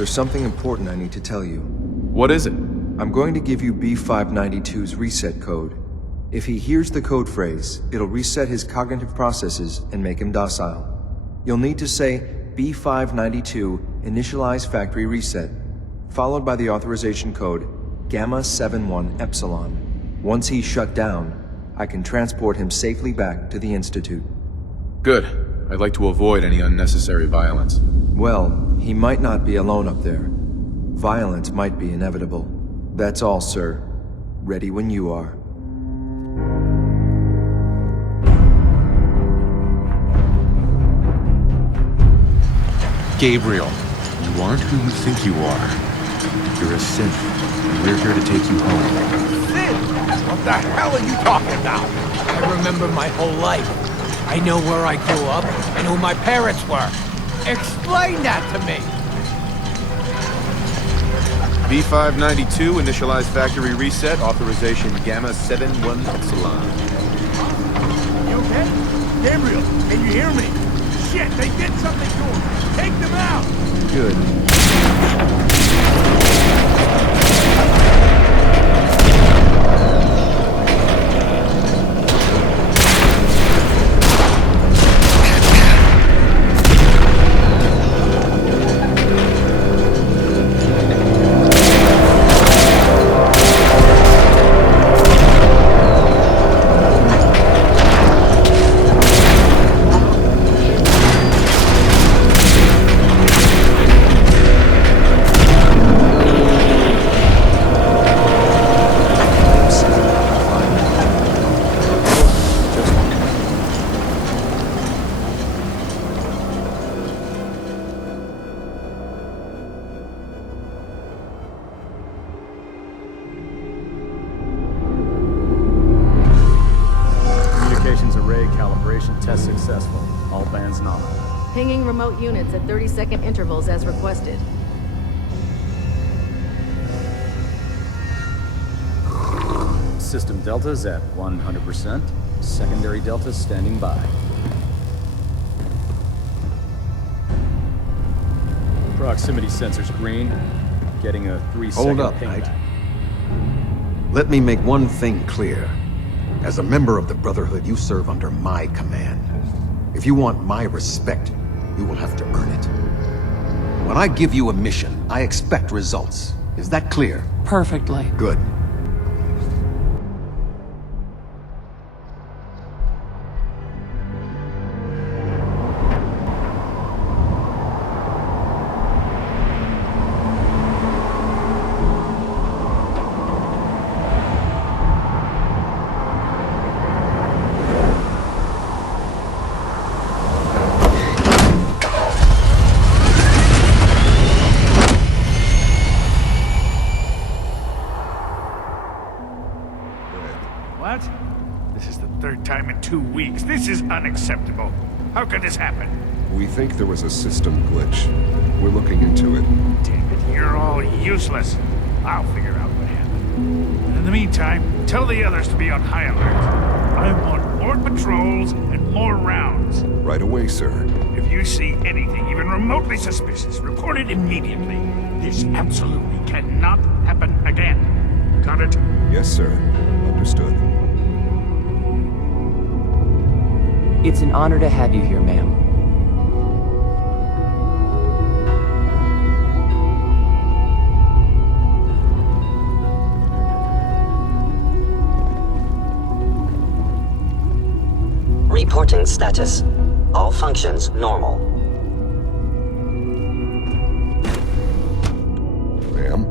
There's something important I need to tell you. What is it? I'm going to give you B592's reset code. If he hears the code phrase, it'll reset his cognitive processes and make him docile. You'll need to say B592 initialize factory reset, followed by the authorization code Gamma 71 Epsilon. Once he's shut down, I can transport him safely back to the Institute. Good. I'd like to avoid any unnecessary violence. Well, he might not be alone up there. Violence might be inevitable. That's all, sir. Ready when you are. Gabriel, you aren't who you think you are. You're a synth, and we're here to take you home. Synth? What the hell are you talking about? I remember my whole life. I know where I grew up and who my parents were. Explain that to me! B592, initialize factory reset, authorization Gamma 71 Epsilon. You okay? Gabriel, can you hear me? Shit, they did something to him! Take them out! Good. Test successful. All bands nominal. Pinging remote units at 30-second intervals as requested. System deltas at 100%. Secondary deltas standing by. Proximity sensors green. Getting a 3-second Hold up, ping Knight. back. Let me make one thing clear. As a member of the Brotherhood, you serve under my command. If you want my respect, you will have to earn it. When I give you a mission, I expect results. Is that clear? Perfectly. Good. What? This is the third time in 2 weeks. This is unacceptable. How could this happen? We think there was a system glitch. We're looking into it. Damn it, you're all useless. I'll figure out what happened. In the meantime, tell the others to be on high alert. I want more patrols and more rounds. Right away, sir. If you see anything even remotely suspicious, report it immediately. This absolutely cannot happen again. Got it? Yes, sir. Understood. It's an honor to have you here, ma'am. Reporting status. All functions normal. Ma'am?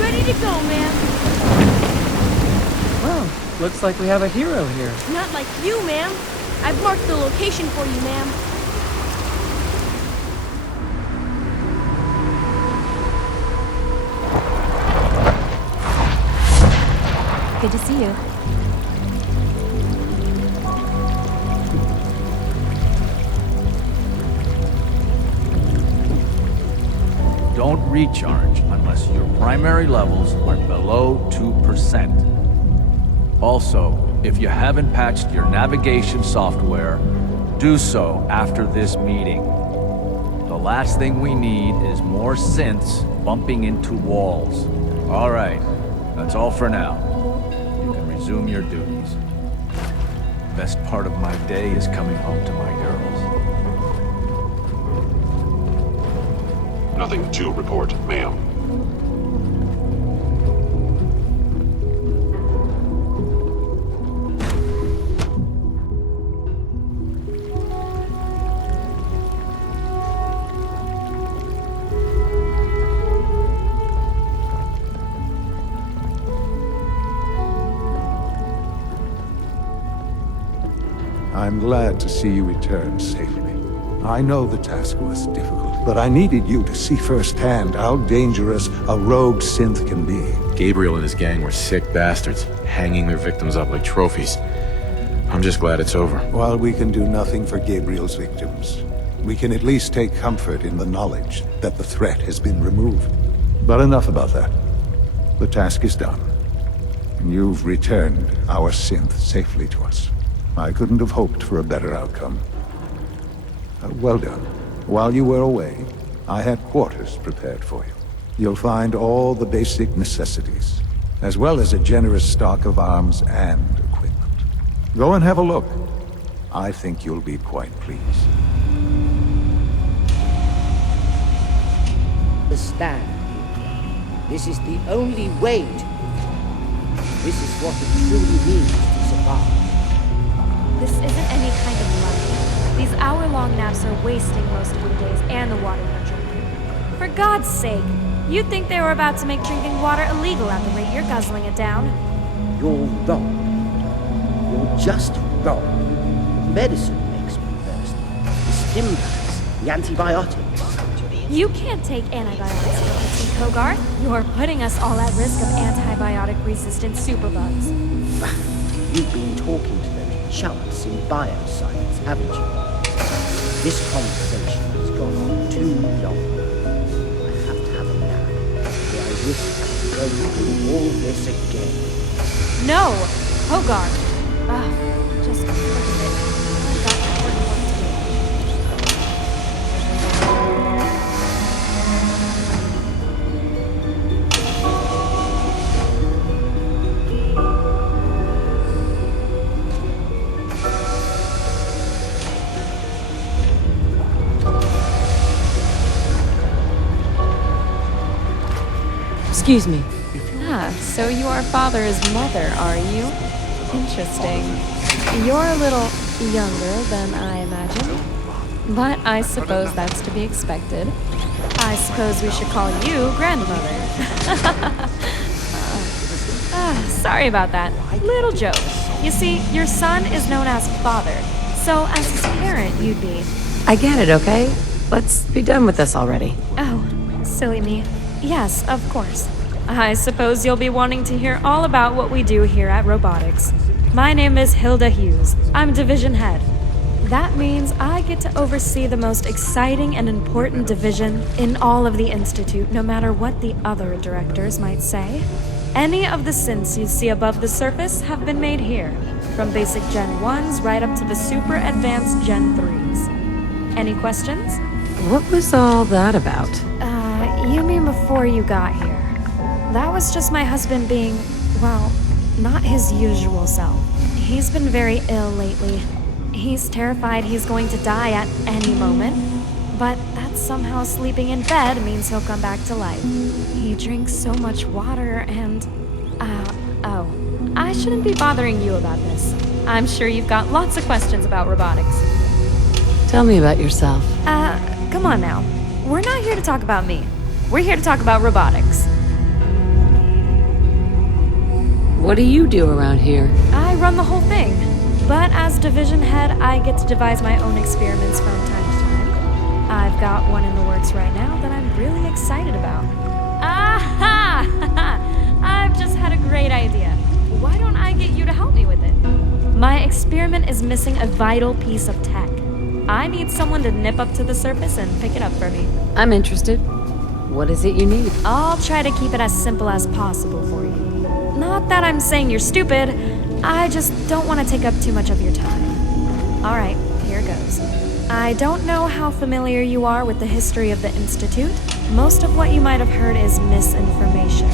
Ready to go, ma'am. Well, looks like we have a hero here. Not like you, ma'am. I've marked the location for you, ma'am. see you. Don't recharge unless your primary levels are below 2%. Also, if you haven't patched your navigation software, do so after this meeting. The last thing we need is more synths bumping into walls. All right, that's all for now. You can resume your duties. Best part of my day is coming home to my girls. Nothing to report, ma'am. I'm glad to see you return safely. I know the task was difficult, but I needed you to see firsthand how dangerous a rogue synth can be. Gabriel and his gang were sick bastards, hanging their victims up like trophies. I'm just glad it's over. While we can do nothing for Gabriel's victims, we can at least take comfort in the knowledge that the threat has been removed. But enough about that. The task is done. You've returned our synth safely to us. I couldn't have hoped for a better outcome. Well done. While you were away, I had quarters prepared for you. You'll find all the basic necessities, as well as a generous stock of arms and equipment. Go and have a look. I think you'll be quite pleased. Understand, this is the only way to. This is what it truly means to survive. This isn't any kind of life. These hour-long naps are wasting most of your days and the water you're drinking. For God's sake, you'd think they were about to make drinking water illegal at the rate you're guzzling it down. You're wrong. You're just wrong. Medicine makes me thirsty. The stim packs, the antibiotics. You can't take antibiotics for Captain Kogar. You're putting us all at risk of antibiotic-resistant superbugs. You've been talking to those chumps in bioscience, haven't you? This conversation has gone on too long. I have to have a nap, or I risk going through all this again. No! Kogar! Just look at it. I've got important work to do. Excuse me. So you are father's mother, are you? Interesting. You're a little younger than I imagined, but I suppose that's to be expected. I suppose we should call you grandmother. Sorry about that. Little joke. You see, your son is known as father, so as his parent, you'd be. I get it, okay? Let's be done with this already. Oh, silly me. Yes, of course. I suppose you'll be wanting to hear all about what we do here at Robotics. My name is Hilda Hughes. I'm division head. That means I get to oversee the most exciting and important division in all of the Institute, no matter what the other directors might say. Any of the synths you see above the surface have been made here, from basic Gen 1s right up to the super advanced Gen 3s. Any questions? What was all that about? You mean before you got here? That was just my husband being, well, not his usual self. He's been very ill lately. He's terrified he's going to die at any moment, but that somehow sleeping in bed means he'll come back to life. He drinks so much water and, I shouldn't be bothering you about this. I'm sure you've got lots of questions about robotics. Tell me about yourself. Come on now. We're not here to talk about me. We're here to talk about robotics. What do you do around here? I run the whole thing. But as division head, I get to devise my own experiments from time to time. I've got one in the works right now that I'm really excited about. Aha! I've just had a great idea. Why don't I get you to help me with it? My experiment is missing a vital piece of tech. I need someone to nip up to the surface and pick it up for me. I'm interested. What is it you need? I'll try to keep it as simple as possible for you. Not that I'm saying you're stupid, I just don't want to take up too much of your time. Alright, here goes. I don't know how familiar you are with the history of the Institute. Most of what you might have heard is misinformation.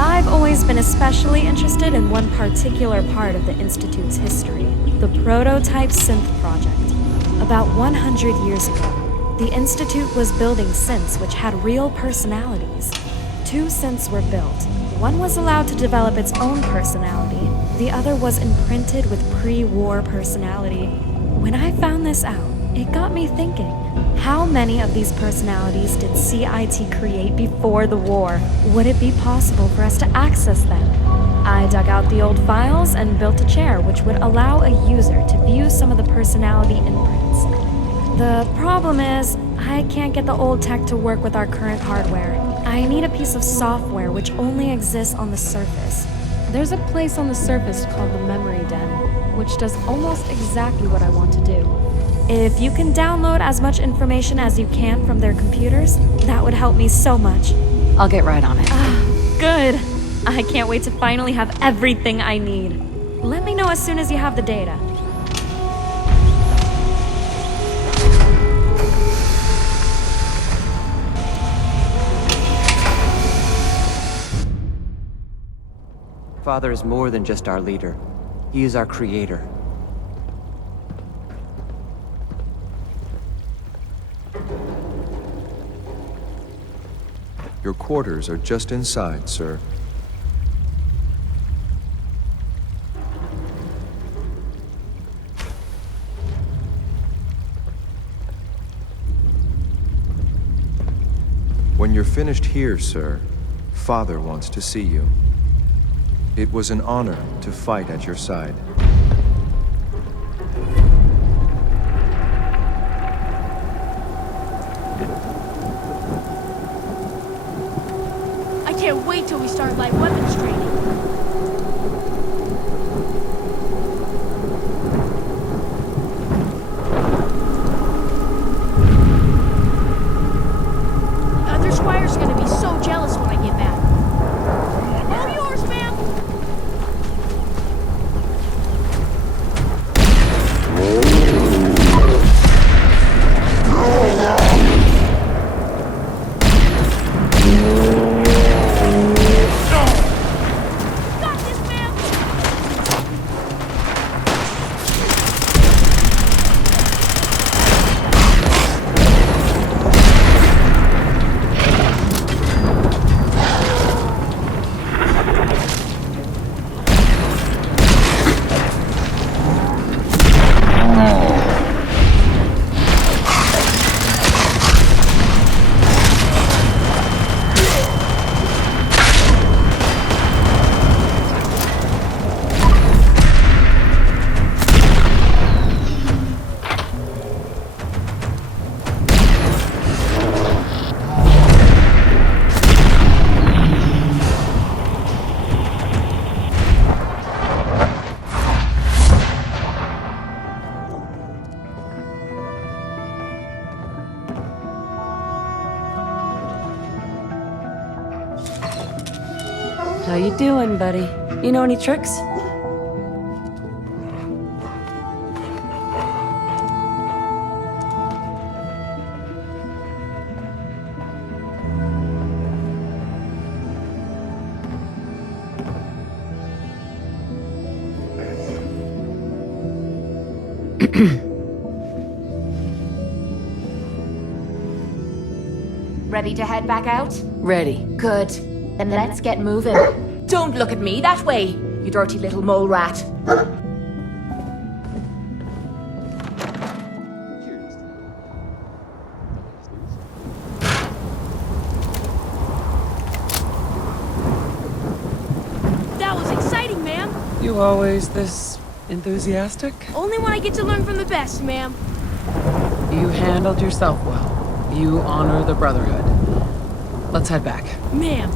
I've always been especially interested in one particular part of the Institute's history, the prototype Synth project. About 100 years ago, the Institute was building synths which had real personalities. 2 synths were built. One was allowed to develop its own personality. The other was imprinted with pre-war personality. When I found this out, it got me thinking. How many of these personalities did CIT create before the war? Would it be possible for us to access them? I dug out the old files and built a chair which would allow a user to view some of the personality imprints. The problem is, I can't get the old tech to work with our current hardware. I need a piece of software which only exists on the surface. There's a place on the surface called the Memory Den, which does almost exactly what I want to do. If you can download as much information as you can from their computers, that would help me so much. I'll get right on it. Good. I can't wait to finally have everything I need. Let me know as soon as you have the data. Father is more than just our leader. He is our creator. Your quarters are just inside, sir. When you're finished here, sir, Father wants to see you. It was an honor to fight at your side. I can't wait till we start light weapons training. Other Squire's gonna be so jealous when I get back. All yours, ma'am! How you doing, buddy? You know any tricks? Ready to head back out? Ready. Good. Then let's get moving. Don't look at me that way, you dirty little mole rat. That was exciting, ma'am. You always this enthusiastic? Only when I get to learn from the best, ma'am. You handled yourself well. You honor the Brotherhood. Let's head back. Ma'am.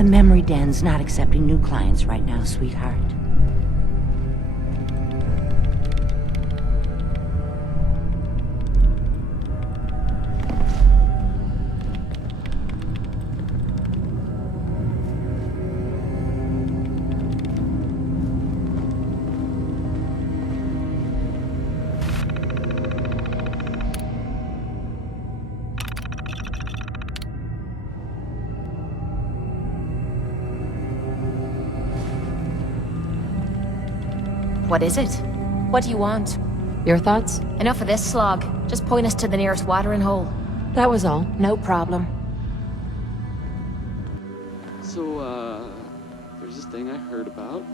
The memory den's not accepting new clients right now, sweetheart. What is it? What do you want? Your thoughts? Enough of this slog. Just point us to the nearest watering hole. That was all. No problem. So, there's this thing I heard about.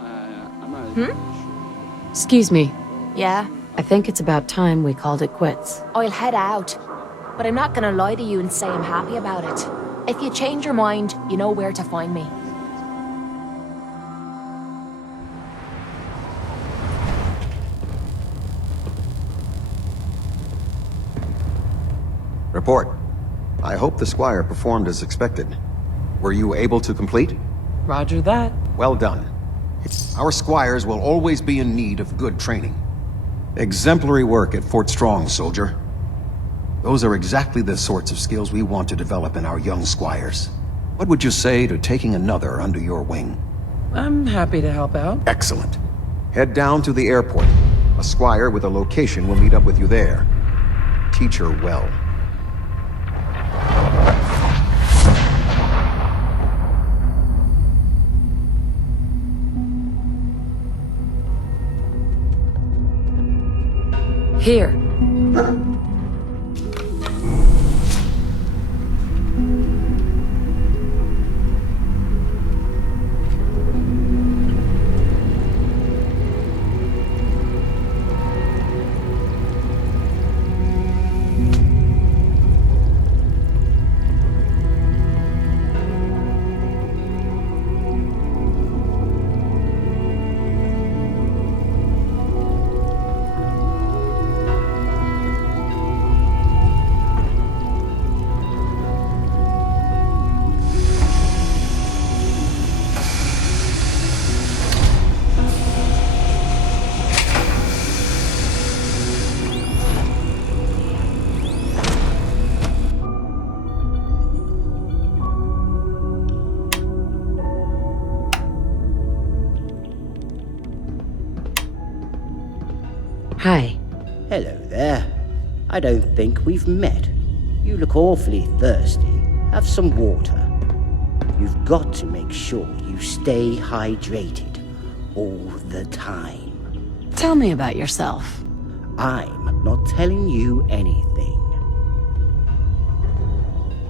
I'm not Excuse me. Yeah? I think it's about time we called it quits. I'll head out. But I'm not gonna lie to you and say I'm happy about it. If you change your mind, you know where to find me. Report. I hope the Squire performed as expected. Were you able to complete? Roger that. Well done. Our Squires will always be in need of good training. Exemplary work at Fort Strong, soldier. Those are exactly the sorts of skills we want to develop in our young Squires. What would you say to taking another under your wing? I'm happy to help out. Excellent. Head down to the airport. A Squire with a location will meet up with you there. Teach her well. Here. Hi. Hello there. I don't think we've met. You look awfully thirsty. Have some water. You've got to make sure you stay hydrated all the time. Tell me about yourself. I'm not telling you anything.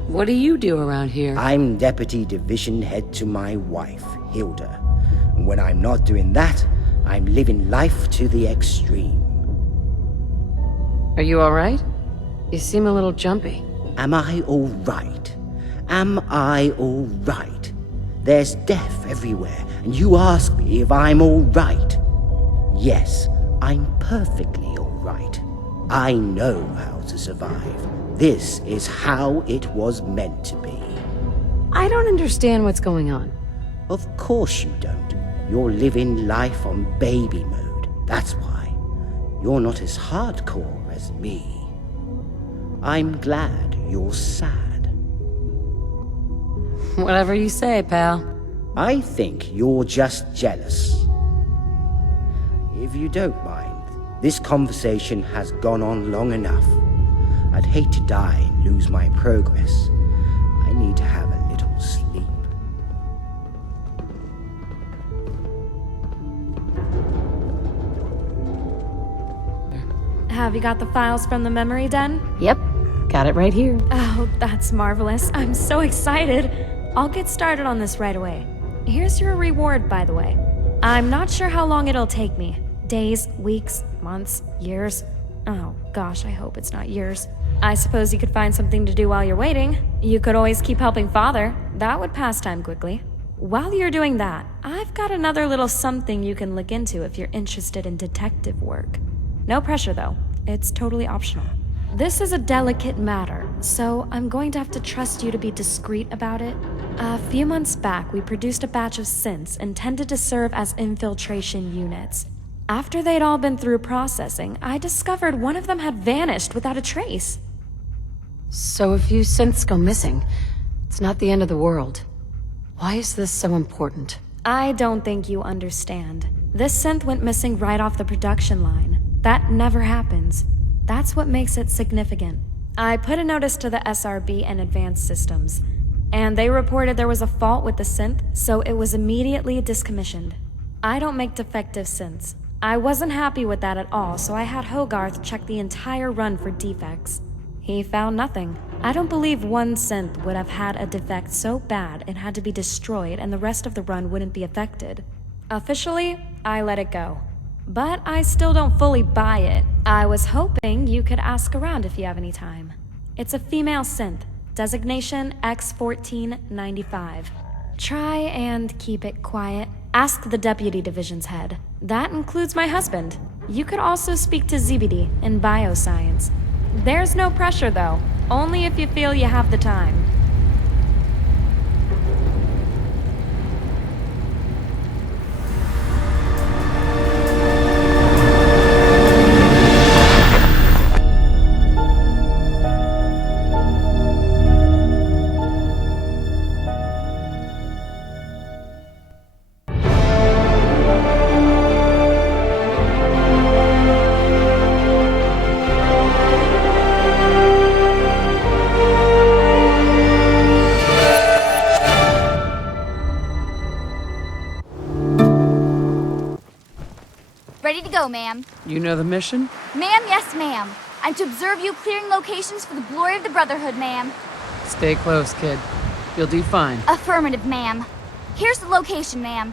What do you do around here? I'm deputy division head to my wife, Hilda. And when I'm not doing that, I'm living life to the extreme. Are you alright? You seem a little jumpy. Am I alright? Am I alright? There's death everywhere, and you ask me if I'm alright. Yes, I'm perfectly alright. I know how to survive. This is how it was meant to be. I don't understand what's going on. Of course you don't. You're living life on baby mode. That's why. You're not as hardcore as me. I'm glad you're sad. Whatever you say, pal. I think you're just jealous. If you don't mind, this conversation has gone on long enough. I'd hate to die and lose my progress. I need to have a little sleep. Have you got the files from the memory den? Yep. Got it right here. Oh, that's marvelous. I'm so excited. I'll get started on this right away. Here's your reward, by the way. I'm not sure how long it'll take me. Days, weeks, months, years. Oh, gosh, I hope it's not years. I suppose you could find something to do while you're waiting. You could always keep helping Father. That would pass time quickly. While you're doing that, I've got another little something you can look into if you're interested in detective work. No pressure, though. It's totally optional. This is a delicate matter, so I'm going to have to trust you to be discreet about it. A few months back, we produced a batch of synths intended to serve as infiltration units. After they'd all been through processing, I discovered one of them had vanished without a trace. So if you synths go missing, it's not the end of the world. Why is this so important? I don't think you understand. This synth went missing right off the production line. That never happens. That's what makes it significant. I put a notice to the SRB and Advanced Systems, and they reported there was a fault with the synth, so it was immediately discommissioned. I don't make defective synths. I wasn't happy with that at all, so I had Hogarth check the entire run for defects. He found nothing. I don't believe one synth would have had a defect so bad it had to be destroyed and the rest of the run wouldn't be affected. Officially, I let it go. But I still don't fully buy it. I was hoping you could ask around if you have any time. It's a female synth, designation X1495. Try and keep it quiet. Ask the Deputy Division's head. That includes my husband. You could also speak to ZBD in bioscience. There's no pressure though, only if you feel you have the time. Ready to go, ma'am. You know the mission? Ma'am, yes, ma'am. I'm to observe you clearing locations for the glory of the Brotherhood, ma'am. Stay close, kid. You'll do fine. Affirmative, ma'am. Here's the location, ma'am.